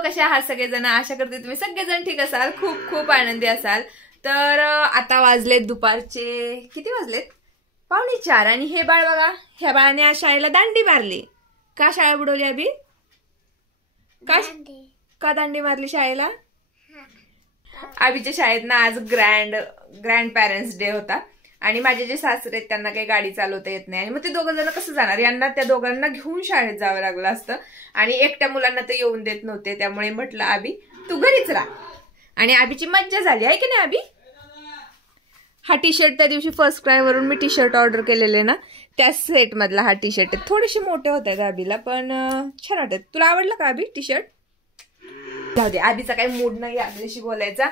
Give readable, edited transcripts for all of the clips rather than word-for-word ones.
कशा आहात सगळेजण? आशा करते तुम्ही सगळेजण ठीक असाल, खूप खूप आनंदी असाल. तर आता वाजलेत दुपारचे किती वाजलेत? 3:45. आणि हे बाळ बघा, ह्या बाळाने आज शाळेला दांडी मारली. का शाळा बुडवली अभि? का दांडी मारली शाळेला? अभिच्या शाळेत ना आज ग्रँड पॅरेंट्स डे होता आणि माझे जे सासरे आहेत त्यांना काही गाडी चालवता येत नाही आणि मग ते दोघं जण कसं जाणार, यांना त्या दोघांना घेऊन शाळेत जावं लागलं असतं आणि एकट्या मुलांना ते येऊन देत नव्हते. त्यामुळे म्हटलं अभि तू घरीच राहा आणि अभिची मज्जा झाली आहे की नाही अभि? हा टी शर्ट त्या दिवशी फर्स्ट क्राय वरून मी टी शर्ट ऑर्डर केलेले ना, त्या सेट मधला हा टी शर्ट आहे. थोडेसे मोठे होत आहेत अभिला पण छान वाटत. तुला आवडलं का अभि टी शर्ट? जाऊ दे, आधीचा काही मूड नाही आपल्याशी बोलायचा.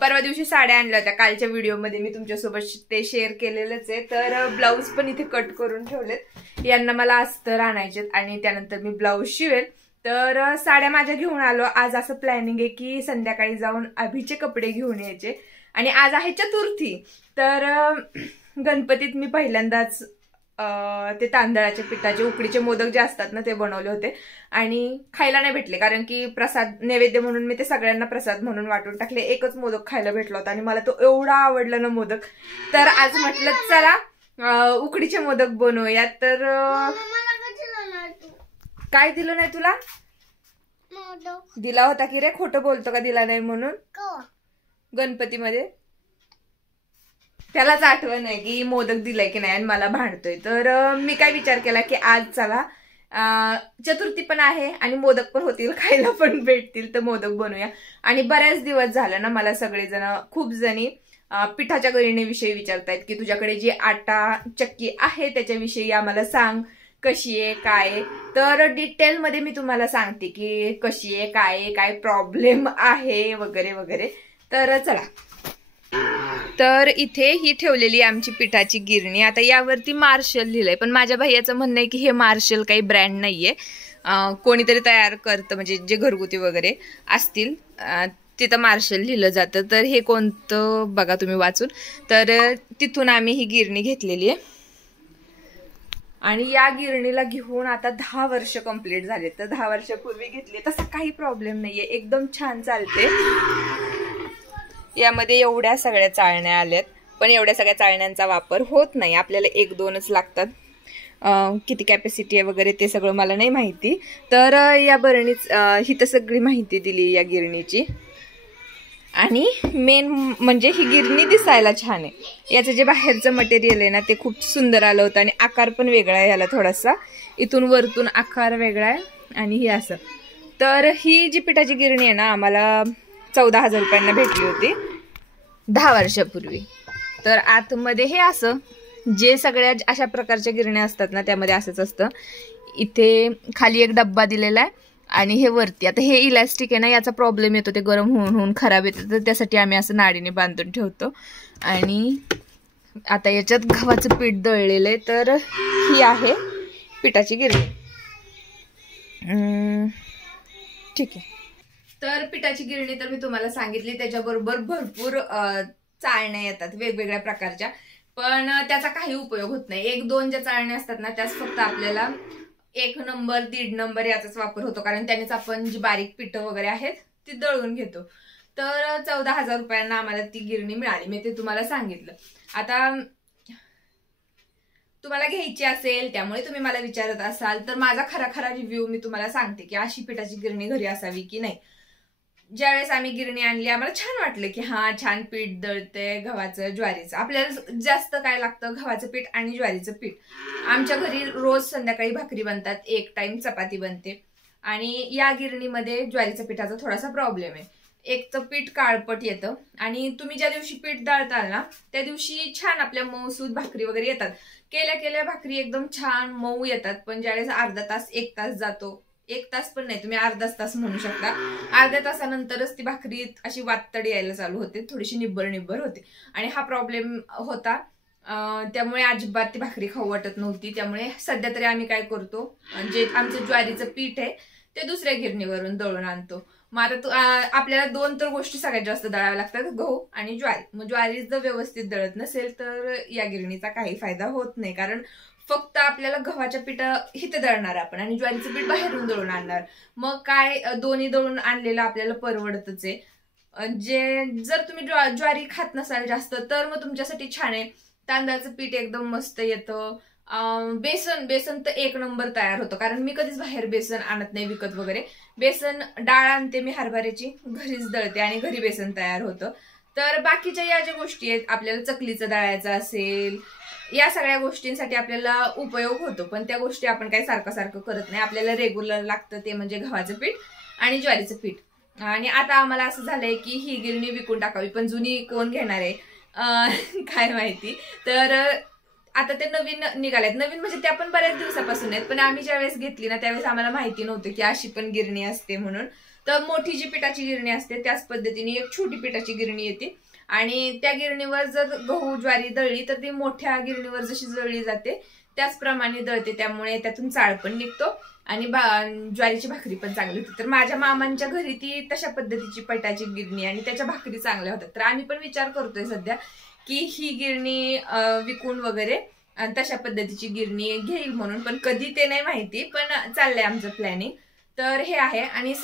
परवा दिवशी साड्या आणल्या होत्या, कालच्या व्हिडिओमध्ये मी तुमच्यासोबत ते शेअर केलेलंच आहे. तर ब्लाऊज पण इथे कट करून ठेवलेत. यांना मला अस्तर आणायचे आणि त्यानंतर मी ब्लाऊज शिवेल. तर साड्या माझ्या घेऊन आलो. आज असं प्लॅनिंग आहे की संध्याकाळी जाऊन अभिचे कपडे घेऊन यायचे आणि आज आहे चतुर्थी. तर गणपतीत मी पहिल्यांदाच ते तांदळाच्या पिठाचे उकडीचे मोदक जे असतात ना ते बनवले होते आणि खायला नाही भेटले, कारण की प्रसाद नैवेद्य म्हणून मी ते सगळ्यांना प्रसाद म्हणून वाटून टाकले. एकच मोदक खायला भेटला होता आणि मला तो एवढा आवडला ना मोदक. तर आज म्हटलं चला उकडीचे मोदक बनवूया. तर काय दिलं नाही तुला? दिला होता की रे, खोटं बोलतो का दिला नाही म्हणून? गणपतीमध्ये त्यालाच आठवण आहे की मोदक दिलाय की नाही आणि मला भांडतोय. तर मी काय विचार केला की आज चला चतुर्थी पण आहे आणि मोदक पण होतील, खायला पण भेटतील, तर मोदक बनवूया. आणि बऱ्याच दिवस झालं ना मला सगळेजण खूप जणी पिठाच्या गिरणीविषयी विचारतायत की तुझ्याकडे जी आटा चक्की आहे त्याच्याविषयी आम्हाला सांग, कशी आहे काय. तर डिटेलमध्ये मी तुम्हाला सांगते की कशी आहे काय प्रॉब्लेम आहे वगैरे वगैरे. तर चला, तर इथे ही ठेवलेली आमची पिठाची गिरणी. आता यावरती मार्शल लिहिलंय पण माझ्या भैयाचं म्हणणं आहे की हे मार्शल काही ब्रँड नाहीये, कोणीतरी तयार करतं, म्हणजे जे घरगुती वगैरे असतील तिथं मार्शल लिहिलं जातं. तर हे कोणतं बघा तुम्ही वाचून. तर तिथून आम्ही ही गिरणी घेतलेली आहे आणि या गिरणीला घेऊन आता 10 वर्ष कंप्लीट झाले. तर 10 वर्षापूर्वी घेतली. तसा काही प्रॉब्लेम नाहीये, एकदम छान चालते. यामध्ये एवढ्या सगळ्या चाळण्या आल्यात पण एवढ्या सगळ्या चाळण्यांचा वापर होत नाही, आपल्याला 1-2च लागतात. किती कॅपॅसिटी आहे वगैरे ते सगळं मला नाही माहिती. तर या बरणीच ही तर सगळी माहिती दिली या गिरणीची. आणि मेन म्हणजे ही गिरणी दिसायला छान आहे. याचं जे बाहेरचं मटेरियल आहे ना ते खूप सुंदर आलं होतं आणि आकार पण वेगळा आहे याला थोडासा, इथून वरतून आकार वेगळा आहे आणि हे असं. तर ही जी पिठाची गिरणी आहे ना आम्हाला 14,000 रुपयांना भेटली होती 10 वर्षापूर्वी. तर आतमध्ये हे असं, जे सगळ्या अशा प्रकारच्या गिरण्या असतात ना त्यामध्ये असंच असतं. इथे खाली एक डब्बा दिलेला आहे आणि हे वरती. आता हे इलॅस्टिक आहे ना, याचा प्रॉब्लेम येतो, ते गरम होऊन खराब येतं, तर त्यासाठी आम्ही असं नाडीने बांधून ठेवतो. आणि आता याच्यात गव्हाचं पीठ दळलेलं आहे. तर ही आहे पिठाची गिरणी. ठीक आहे. तर पिठाची गिरणी तर मी तुम्हाला सांगितली, त्याच्याबरोबर भरपूर चाळण्या येतात वेगवेगळ्या प्रकारच्या, पण त्याचा काही उपयोग होत नाही. 1-2 ज्या चाळण्या असतात ना त्याच फक्त आपल्याला 1 नंबर 1.5 नंबर याचाच वापर होतो, कारण त्यानेच आपण जी बारीक पिठं वगैरे आहेत ती दळून घेतो. तर 14,000 रुपयांना आम्हाला ती गिरणी मिळाली, मी ते तुम्हाला सांगितलं. आता तुम्हाला घ्यायची असेल त्यामुळे तुम्ही मला विचारत असाल, तर माझा खरा रिव्ह्यू मी तुम्हाला सांगते की अशी पिठाची गिरणी घरी असावी की नाही. ज्यावेळेस आम्ही गिरणी आणली आम्हाला छान वाटलं की हा छान पीठ दळते गव्हाचं ज्वारीचं. आपल्याला जास्त काय लागतं, गव्हाचं पीठ आणि ज्वारीचं पीठ. आमच्या घरी रोज संध्याकाळी भाकरी बनतात, 1 टाइम चपाती बनते आणि या गिरणीमध्ये ज्वारीच्या पिठाचा थोडासा प्रॉब्लेम आहे. एक तर पीठ काळपट येतं आणि तुम्ही ज्या दिवशी पीठ दळताल ना त्या दिवशी छान आपल्या मऊसूद भाकरी वगैरे येतात, केल्या भाकरी एकदम छान मऊ येतात. पण ज्यावेळेस अर्धा तास 1 तास जातो, 1 तास पण नाही, तुम्ही अर्धाच तास म्हणू शकता, अर्ध्या तासानंतरच ती भाकरी अशी वातड यायला चालू होते, थोडीशी निब्बर होते. आणि हा प्रॉब्लेम होता, त्यामुळे अजिबात ती भाकरी खाऊ वाटत नव्हती. त्यामुळे सध्या तरी आम्ही काय करतो, जे आमचं ज्वारीचं पीठ आहे ते दुसऱ्या गिरणीवरून दळून आणतो. मग आता आपल्याला 2 तर गोष्टी सगळ्यात जास्त दळाव्या लागतात, गहू आणि ज्वारी. मग ज्वारी जर व्यवस्थित दळत नसेल तर या गिरणीचा काही फायदा होत नाही, कारण फक्त आपल्याला गव्हाच्या पिठा इथे दळणार आपण आणि ज्वारीचं पीठ बाहेरून दळून आणणार. मग काय दोन्ही दळून आणलेलं आपल्याला परवडतच आहे. जर तुम्ही ज्वारी खात नसाल जास्त तर मग तुमच्यासाठी छान आहे. तांदळाचं पीठ एकदम मस्त येतं. बेसन तर एक नंबर तयार होतं, कारण मी कधीच बाहेर बेसन आणत नाही विकत वगैरे. बेसन डाळ आणते मी हरभऱ्याची, घरीच दळते आणि घरी बेसन तयार होतं. तर बाकीच्या या ज्या गोष्टी आहेत, आपल्याला चकलीचं दळायचं असेल, या सगळ्या गोष्टींसाठी आपल्याला उपयोग होतो, पण त्या गोष्टी आपण काही सारखं करत नाही. आपल्याला रेग्युलर लागतं ते म्हणजे गव्हाचं पीठ आणि ज्वारीचं पीठ. आणि आता आम्हाला असं झालंय की ही गिरणी विकून टाकावी, पण जुनी कोण घेणार आहे काय माहिती. तर आता ते नवीन निघालेत, नवीन म्हणजे त्या पण बऱ्याच दिवसापासून आहेत, पण आम्ही ज्यावेळेस घेतली ना त्यावेळेस आम्हाला माहिती नव्हतं की अशी पण गिरणी असते म्हणून. तर मोठी जी पिठाची गिरणी असते त्याच पद्धतीने एक छोटी पिठाची गिरणी येते आणि त्या गिरणीवर जर गहू ज्वारी दळली तर ती मोठ्या गिरणीवर जशी दळली जाते त्याचप्रमाणे दळते, त्यामुळे त्यातून चाळ पण निघतो आणि ज्वारीची भाकरी पण चांगली होती. तर माझ्या मामांच्या घरी ती तशा पद्धतीची पिठाची गिरणी आणि त्याच्या भाकरी चांगल्या होतात. तर आम्ही पण विचार करतोय सध्या की ही गिरणी विकून वगैरे आणि तशा पद्धतीची गिरणी घेईल म्हणून, पण कधी ते नाही माहिती, पण चाललंय आमचं प्लॅनिंग. तर हे आहे. आणि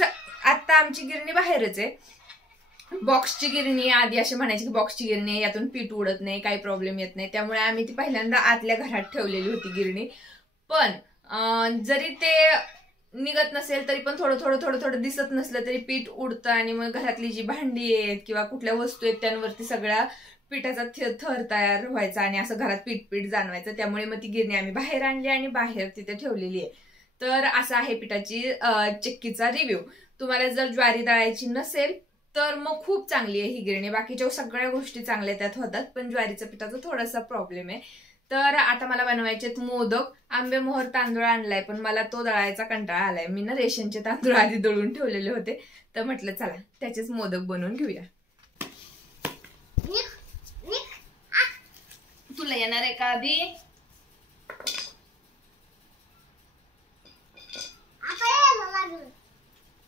आता आमची गिरणी बाहेरच आहे. बॉक्सची गिरणी आधी असे म्हणायची की बॉक्सची गिरणी यातून पीठ उडत नाही, काही प्रॉब्लेम येत नाही, त्यामुळे आम्ही ती पहिल्यांदा आतल्या घरात ठेवलेली होती गिरणी. पण जरी ते निघत नसेल तरी पण थोडं दिसत नसलं तरी पीठ उडतं आणि मग घरातली जी भांडी आहेत किंवा कुठल्या वस्तू आहेत त्यांवरती सगळ्या पिठाचा थर तयार व्हायचा आणि असं घरात पीठ जाणवायचं. त्यामुळे मग ती गिरणी आम्ही बाहेर आणली आणि बाहेर तिथे ठेवलेली आहे. तर असा आहे पिठाची चक्कीचा रिव्ह्यू. तुम्हाला जर ज्वारी दळायची नसेल तर मग खूप चांगली आहे ही गिरणी. बाकीच्या सगळ्या गोष्टी चांगल्या त्यात होतात, पण ज्वारीच्या पिठाचा थोडासा प्रॉब्लेम आहे. तर आता मला बनवायचे मोदक. आंबेमोहर तांदूळ आणलाय पण मला तो दळायचा कंटाळा आलाय. मी ना रेशनचे तांदूळ आधी दळून ठेवलेले होते, तर म्हटलं चला त्याचेच मोदक बनवून घेऊया. तुला येणार आहे का आधी?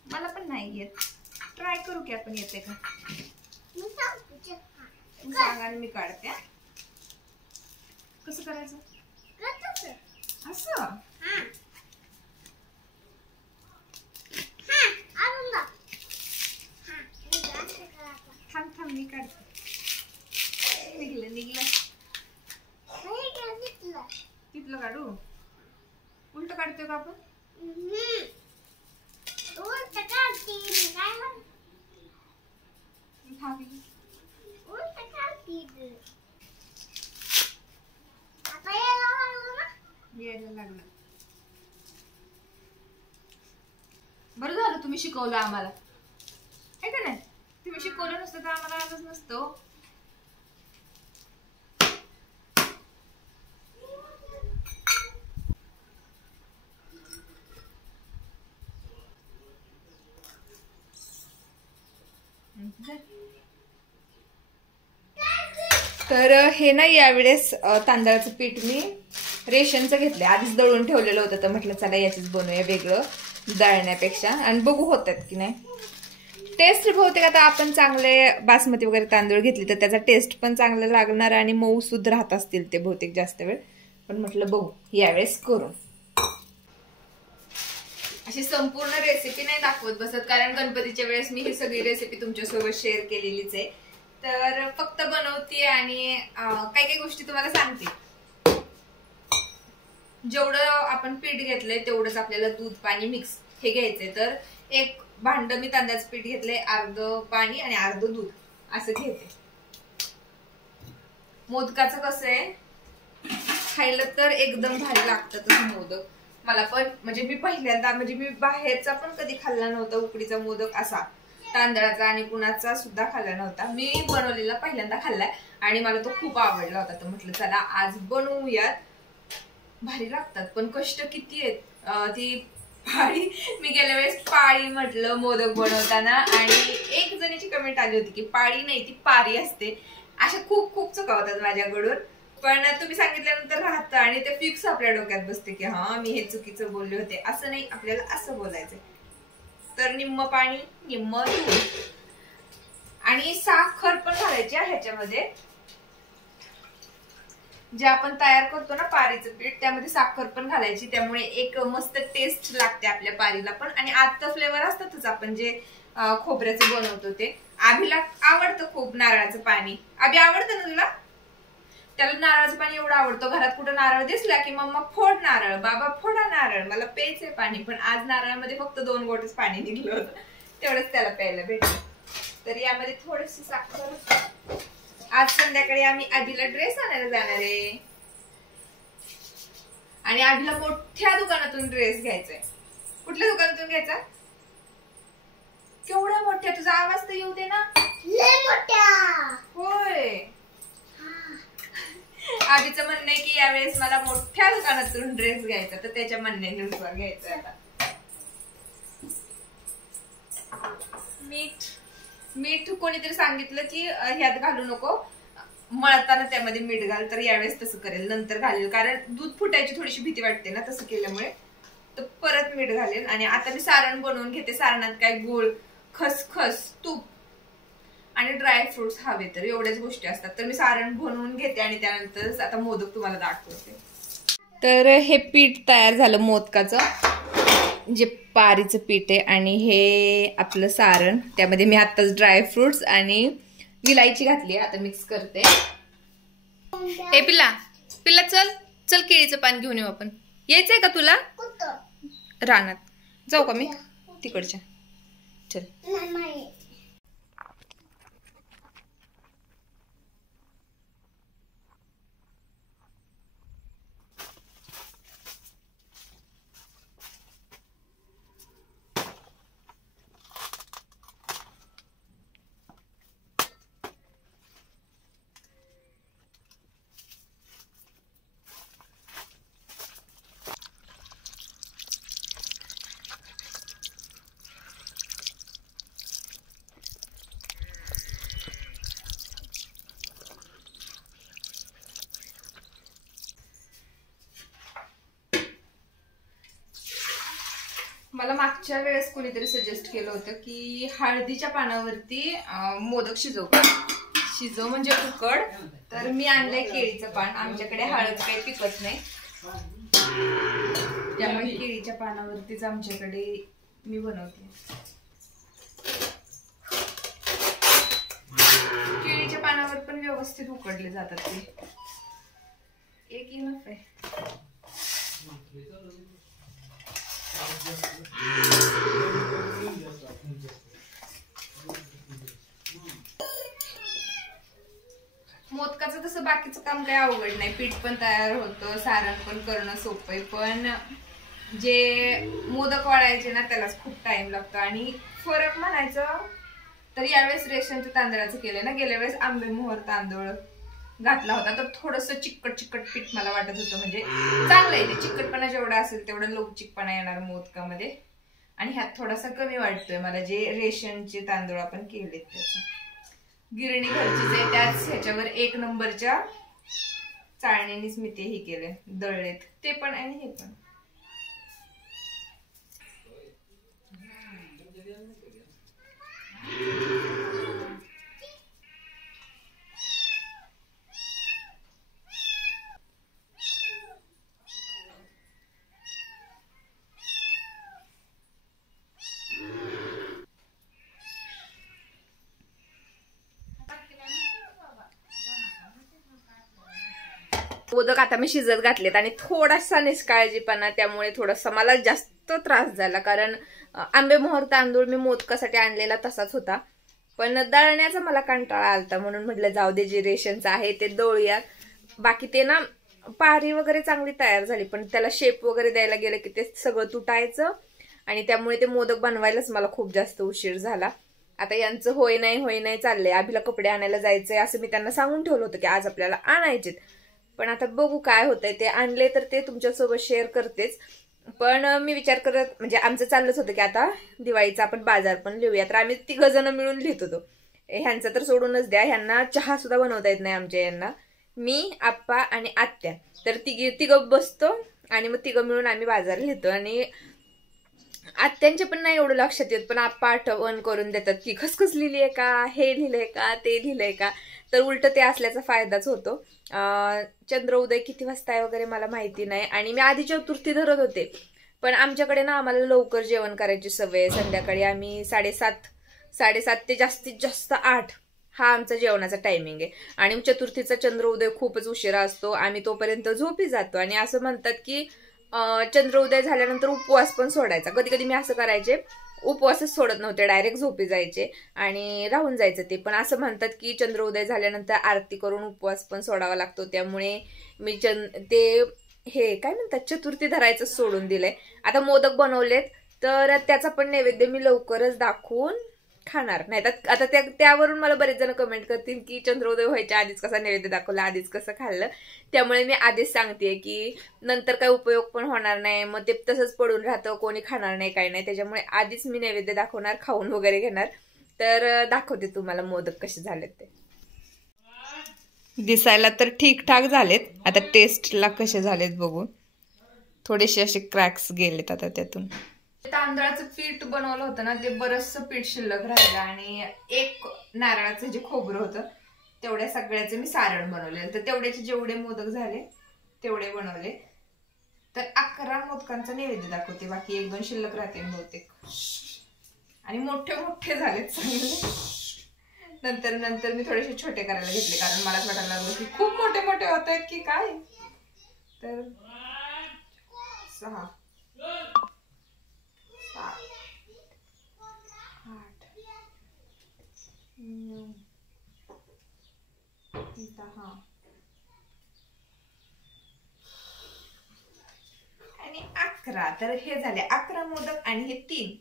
मला पण नाही येत, ट्राय करू की आपण येते का सांगा आणि मी काढते. कसं करायचं असं? थांब मी काढते. निघलं तिथलं काढू. उलट काढतोय का आपण? यायला लागलं. बरं झालं तुम्ही शिकवलं आम्हाला, आहे का नाही? तुम्ही शिकवलं नसतं तर आम्हाला आलंच नसतं. तर हे ना यावेळेस तांदळाचं पीठ मी रेशनचं घेतलंय, आधीच दळून ठेवलेलं होतं, तर म्हटलं चला याचीच बनवूया वेगळं दळण्यापेक्षा आणि बघू होतात की नाही. टेस्ट बहुतेक आता आपण चांगले बासमती वगैरे तांदूळ घेतले तर त्याचा टेस्ट पण चांगला लागणार आणि मऊ सुद्धा राहत असतील ते बहुतेक जास्त वेळ. पण म्हटलं बघू यावेळेस करून. अशी संपूर्ण रेसिपी नाही दाखवत बसत, कारण गणपतीच्या वेळेस मी ही सगळी रेसिपी तुमच्यासोबत शेअर केलेलीच आहे. तर फक्त बनवते आणि काही गोष्टी तुम्हाला सांगते. जेवढं आपण पीठ घेतलंय तेवढंच आपल्याला दूध पाणी मिक्स हे घ्यायचंय. तर एक भांड मी तांदळाचं पीठ घेतलंय, अर्ध पाणी आणि अर्ध दूध असं घेते. मोदकाचं कसं आहे, खायला तर एकदम भारी लागतं तसं मोदक. मला पण म्हणजे मी पहिल्यांदा म्हणजे मी बाहेरचा पण कधी खाल्ला नव्हता उकडीचा मोदक असा, तांदळाचा आणि कुणाचा सुद्धा खाल्ला नव्हता. मी बनवलेला पहिल्यांदा खाल्लाय आणि मला तो खूप आवडला होता. तर म्हटलं चला आज बनवूयात, भारी लागतात. पण कष्ट किती आहेत. ती पाळी मी गेल्या वेळेस पाळी म्हटलं मोदक बनवताना आणि एक जणीची कमेंट आली होती की पाळी नाही ती पारी असते. अशा खूप चुका होतात माझ्याकडून, पण तुम्ही सांगितल्यानंतर राहतं आणि ते फिक्स आपल्या डोक्यात बसते की हा मी हे चुकीचं बोलले होते. असं नाही, आपल्याला असं बोलायचंय. तर निम्म पाणी निम्म दूध आणि साखर पण घालायची ह्याच्यामध्ये. जे आपण तयार करतो ना पारीचं पीठ, त्यामध्ये साखर पण घालायची, त्यामुळे एक मस्त टेस्ट लागते आपल्या पारीला पण. आणि आत फ्लेवर असतातच आपण जे खोबऱ्याचं बनवतो ते. आभीला आवडतं खूप नारळाचं पाणी. आभी आवडतं ना तुला? त्याला नारळाचं पाणी एवढं आवडतं, घरात कुठं नारळ दिसला की मम्मा फोड नारळ, बाबा फोडा नारळ, मला प्यायचंय पाणी. पण आज नारळामध्ये फक्त 2 गोटच पाणी निघलं होतं, तेवढंच त्याला प्यायला भेटलं. तर यामध्ये थोडीशी साखर. आज संध्याकाळी आम्ही आधीला ड्रेस आणायला जाणार आहे आणि आधीला मोठ्या दुकानातून ड्रेस घ्यायचाय. कुठल्या दुकानातून घ्यायचा? केवढ्या मोठ्या? तुझा आवाज तर येऊ दे ना. होय, आधीचं म्हणणं आहे की यावेळेस मला मोठ्या दुकानातून ड्रेस घ्यायचा, तर त्याच्या म्हणण्यानुसार घ्यायचा. आता मीठ कोणीतरी सांगितलं की ह्यात घालू नको, मळताना त्यामध्ये मीठ घाल. तर यावेळेस तसं करेल, नंतर घालेल, कारण दूध फुटायची थोडीशी भीती वाटते ना तसं केल्यामुळे. तर परत मीठ घालेल. आणि आता मी सारण बनवून घेते. सारणात काय गूळ, खसखस, तूप आणि ड्राय फ्रुट्स हवे, तर एवढ्याच गोष्टी असतात. तर मी सारण बनवून घेते आणि त्यानंतर आता मोदक तुम्हाला दाखवते. तर हे पीठ तयार झालं मोदकाचं, जे पारीचं पीठ आहे. आणि हे आपलं सारण, त्यामध्ये मी आत्ताच ड्राय फ्रुट्स आणि इलायची घातली. आता मिक्स करते. हे पिल्ला पिल्ला चल चल, केळीचं पान घेऊन येऊ आपण. यायचंय का तुला? रानात जाऊ का मी तिकडच्या? चल. मला मागच्या वेळेस कोणीतरी सजेस्ट केलं होतं की हळदीच्या पानावरती मोदक शिजव म्हणजे उकड. तर मी आणलंय केळीचं पान. आमच्याकडे हळद काही पिकत नाही, त्यामुळे केळीच्या पानावरतीच आमच्याकडे मी बनवते. केळीच्या पानावर पण व्यवस्थित उकडले जातात ते. एक इनफ आहे. मोदकाचं तसं बाकीचं काम काही अवघड नाही. पीठ पण तयार होतं, सारण पण करणं सोपं आहे. पण जे मोदक वाळायचे ना त्यालाच खूप टाइम लागतो. आणि फरक म्हणायचं तर यावेळेस रेशनच्या तांदळाचं केलं ना, गेल्या वेळेस आंबेमोहर तांदूळ घातला होता, तर थोडस चिकट पीठ मला वाटत होतं. म्हणजे चांगलं आहे ते, चिकटपणा जेवढा असेल तेवढा लवचिकपणा येणार मोदकामध्ये. आणि ह्यात थोडासा कमी वाटतोय मला, जे रेशनचे तांदूळ आपण केलेत त्याचं. गिरणी घरचीच आहे, त्याच ह्याच्यावर 1 नंबरच्या चाळणीनेच मी तेही केले, दळलेत ते पण आणि हे पण. मोदक आता मी शिजत घातलेत आणि थोडासा निष्काळजीपणा, त्यामुळे थोडासा मला जास्त त्रास झाला. कारण आंबेमोहर तांदूळ मी मोदकासाठी आणलेला तसाच होता, पण दळण्याचा मला कंटाळा आलता. म्हणून म्हटलं जाऊ दे, जे रेशनचं आहे ते दळूया. बाकी ते ना पारी वगैरे चांगली तयार झाली, पण त्याला शेप वगैरे द्यायला गेलं की ते सगळं तुटायचं. आणि त्यामुळे ते मोदक बनवायलाच मला खूप जास्त उशीर झाला. आता यांचं होय नाही चाललंय. आभीला कपडे आणायला जायचंय असं मी त्यांना सांगून ठेवलं होतं की आज आपल्याला आणायचेत. पण आता बघू काय होतंय. ते आणले तर ते तुमच्यासोबत शेअर करतेच. पण मी विचार करत, म्हणजे आमचं चाललंच होतं की आता दिवाळीचा आपण बाजार पण लिहूया. तर आम्ही 3 जण मिळून लिहित होतो. ह्यांचं तर सोडूनच द्या, ह्यांना चहा सुद्धा बनवता येत नाही आमच्या यांना. मी, आप्पा आणि आत्या, तर तिघं बसतो आणि मग 3 मिळून आम्ही बाजार लिहितो. आणि आत्यांचे पण नाही एवढं लक्षात येत, पण आप्पा आठवण करून देतात की खसखस लिहिलीये का, हे लिहिलंय का, ते लिहिलंय का. तर उलट ते असल्याचा फायदाच होतो. चंद्र उदय किती वाजता आहे वगैरे मला माहिती नाही. आणि मी आधी चतुर्थी धरत होते, पण आमच्याकडे ना आम्हाला लवकर जेवण करायची सवय. संध्याकाळी आम्ही 7:30 ते जास्तीत जास्त 8 हा आमचा जेवणाचा टायमिंग आहे. आणि चतुर्थीचा चंद्र उदय खूपच उशिरा असतो, आम्ही तोपर्यंत झोपी जातो. आणि असं म्हणतात की चंद्र उदय झाल्यानंतर उपवास पण सोडायचा. कधी कधी मी असं करायचे, उपवासच सोडत नव्हते, डायरेक्ट झोपी जायचे आणि राहून जायचं ते. पण असं म्हणतात की चंद्र उदय झाल्यानंतर आरती करून उपवास पण सोडावा लागतो. त्यामुळे मी ते हे काय म्हणतात चतुर्थी धरायचं सोडून दिलंय. आता मोदक बनवलेत, तर त्याचा पण नैवेद्य मी लवकरच दाखवून खाणार. नाही तर आता त्यावरून मला बरेच जण कमेंट करतील की चंद्रोदय व्हायच्या आधीच कसा नैवेद्य दाखवला, आधीच कसं खाल्लं. त्यामुळे मी आधीच सांगतेय की नंतर काही उपयोग पण होणार नाही, मग ते तसंच पडून राहतं, कोणी खाणार नाही, काही नाही. त्याच्यामुळे आधीच मी नैवेद्य दाखवणार, खाऊन वगैरे घेणार. तर दाखवते तुम्हाला मोदक कसे झालेत ते. दिसायला तर ठीकठाक झालेत, आता टेस्टला कसे झालेत बघू. थोडेसे असे क्रॅक्स गेलेत आता त्यातून. तांदळाचं पीठ बनवलं होतं ना, ते बरचसं पीठ शिल्लक राहिलं आणि एक नारळाचं जे खोबरं होतं तेवढ्या सगळ्याचे मी सारण बनवले. तर तेवढ्याचे जेवढे मोदक झाले तेवढे बनवले. तर 11 मोदकांचा नैवेद्य दाखवते, बाकी 1-2 शिल्लक राहते बहुतेक. आणि मोठे मोठे झालेत चांगले. नंतर मी थोडेसे छोटे करायला घेतले, कारण मला वाटायला लागलं की खूप मोठे मोठे होत आहेत की काय. तर 6 7 8 9 10 आणि 11. तर हे झाले 11 मोदक आणि हे 3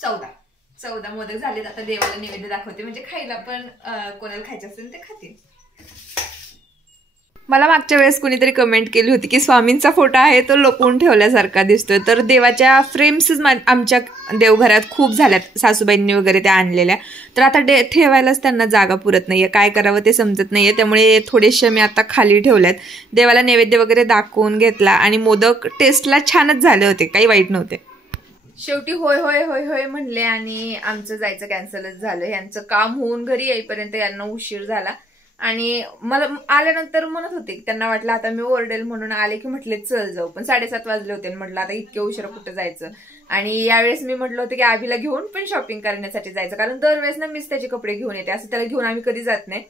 14 मोदक झालेत. आता देवाला नैवेद्य दाखवते, म्हणजे खायला पण कोणाला खायचे असेल ते खातील. मला मागच्या वेळेस कोणीतरी कमेंट केली होती की स्वामींचा फोटो आहे तो लपवून ठेवल्यासारखा दिसतोय. तर देवाच्या फ्रेम्सच आमच्या देवघरात खूप झाल्यात, सासूबाईंनी वगैरे त्या आणलेल्या. तर आता ठेवायलाच त्यांना जागा पुरत नाहीये, काय करावं ते समजत नाहीये. त्यामुळे थोडेसे मी आता खाली ठेवल्यात. देवाला नैवेद्य वगैरे दाखवून घेतला आणि मोदक टेस्टला छानच झाले होते, काही वाईट नव्हते. शेवटी होय होय होय होय म्हणले आणि आमचं जायचं कॅन्सलच झालं. यांचं काम होऊन घरी येईपर्यंत यांना उशीर झाला. आणि मला आल्यानंतर म्हणत होते, त्यांना वाटलं आता मी ओरडेल म्हणून आले की म्हटले चल जाऊ, पण 7:30 वाजले होते. म्हटलं आता इतक्या उशिरा कुठं जायचं. आणि यावेळेस मी म्हटलं होतं की आभीला घेऊन पण शॉपिंग करण्यासाठी जायचं, कारण दरवेळेस ना मीच त्याचे कपडे घेऊन येते, असं त्याला घेऊन आम्ही कधी जात नाही.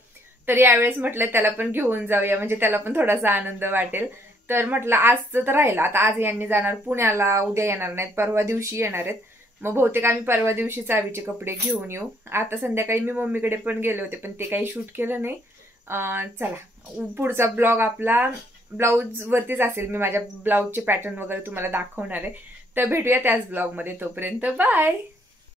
तर यावेळेस म्हटलं त्याला पण घेऊन जाऊया, म्हणजे त्याला पण थोडासा आनंद वाटेल. तर म्हटलं आजचं तर राहिलं, आता आज यांनी जाणार पुण्याला, उद्या येणार नाहीत, परवा दिवशी येणार आहेत. मग बहुतेक आम्ही परवा दिवशी आभीचे कपडे घेऊन येऊ. आता संध्याकाळी मी मम्मीकडे पण गेले होते, पण ते काही शूट केलं नाही. चला पुढचा ब्लॉग आपला ब्लाऊज वरतीच असेल, मी माझ्या ब्लाऊजचे पॅटर्न वगैरे तुम्हाला दाखवणार आहे. तर भेटूया त्याच ब्लॉग मध्ये, तोपर्यंत बाय.